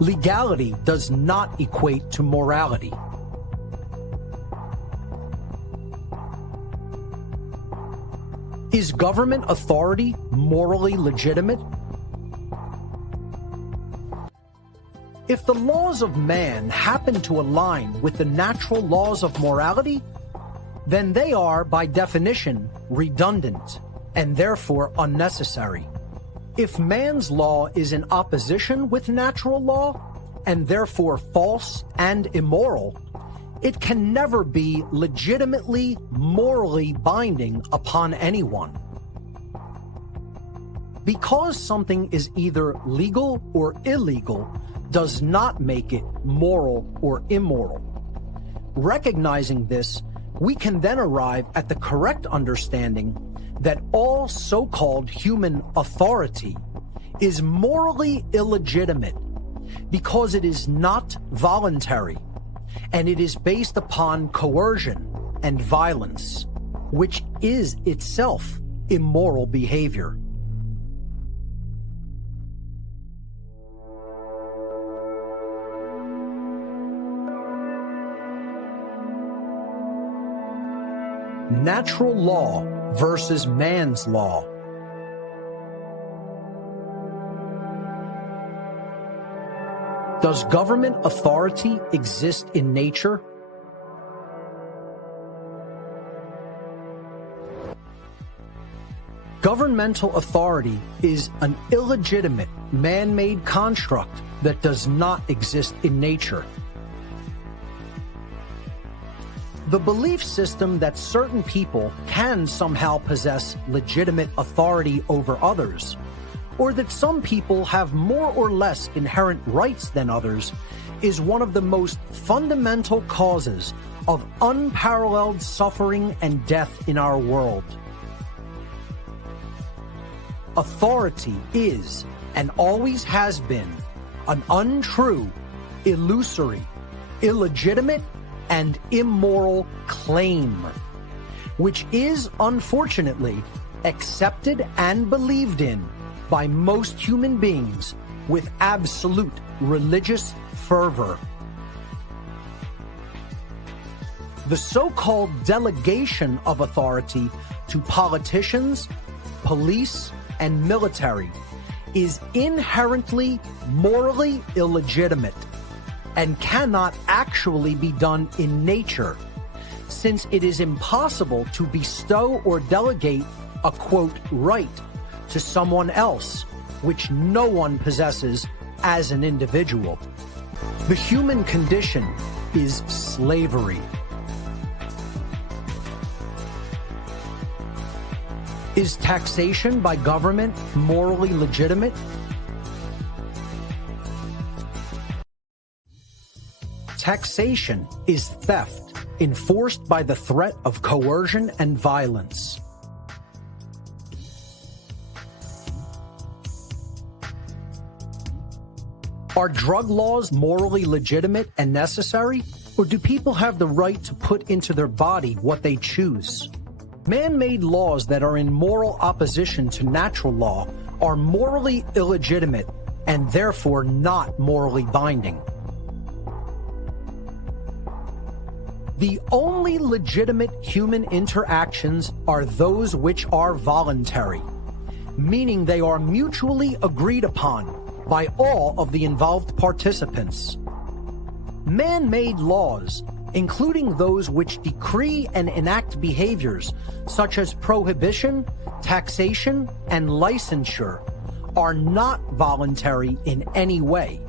Legality does not equate to morality. Is government authority morally legitimate? If the laws of man happen to align with the natural laws of morality, then they are, by definition, redundant and therefore unnecessary. If man's law is in opposition with natural law, and therefore false and immoral, it can never be legitimately morally binding upon anyone. Because something is either legal or illegal does not make it moral or immoral. Recognizing this, we can then arrive at the correct understanding that all so-called human authority is morally illegitimate because it is not voluntary, and it is based upon coercion and violence, which is itself immoral behavior. Natural law versus man's law. Does government authority exist in nature? Governmental authority is an illegitimate, man-made construct that does not exist in nature. The belief system that certain people can somehow possess legitimate authority over others, or that some people have more or less inherent rights than others, is one of the most fundamental causes of unparalleled suffering and death in our world. Authority is, and always has been, an untrue, illusory, illegitimate, and immoral claim, which is unfortunately accepted and believed in by most human beings with absolute religious fervor. The so-called delegation of authority to politicians, police, and military is inherently morally illegitimate and cannot actually be done in nature, since it is impossible to bestow or delegate a, quote, right to someone else, which no one possesses as an individual. The human condition is slavery. Is taxation by government morally legitimate? Taxation is theft enforced by the threat of coercion and violence. Are drug laws morally legitimate and necessary, or do people have the right to put into their body what they choose? Man-made laws that are in moral opposition to natural law are morally illegitimate and therefore not morally binding. The only legitimate human interactions are those which are voluntary, meaning they are mutually agreed upon by all of the involved participants. Man-made laws, including those which decree and enact behaviors such as prohibition, taxation, and licensure, are not voluntary in any way.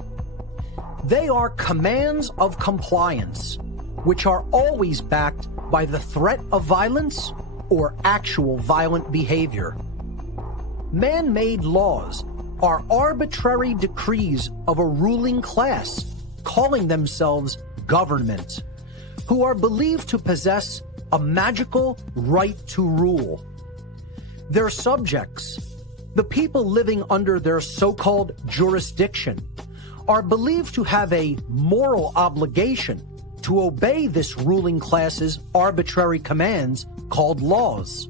They are commands of compliance, which are always backed by the threat of violence or actual violent behavior. Man-made laws are arbitrary decrees of a ruling class calling themselves government, who are believed to possess a magical right to rule. Their subjects, the people living under their so-called jurisdiction, are believed to have a moral obligation to obey this ruling class's arbitrary commands called laws.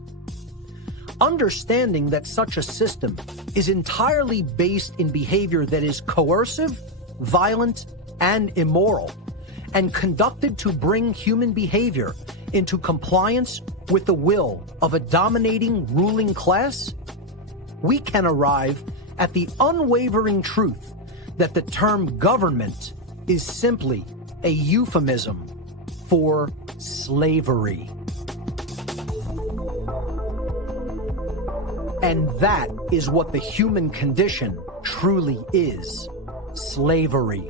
Understanding that such a system is entirely based in behavior that is coercive, violent, and immoral, and conducted to bring human behavior into compliance with the will of a dominating ruling class, we can arrive at the unwavering truth that the term government is simply a euphemism for slavery. And that is what the human condition truly is: slavery.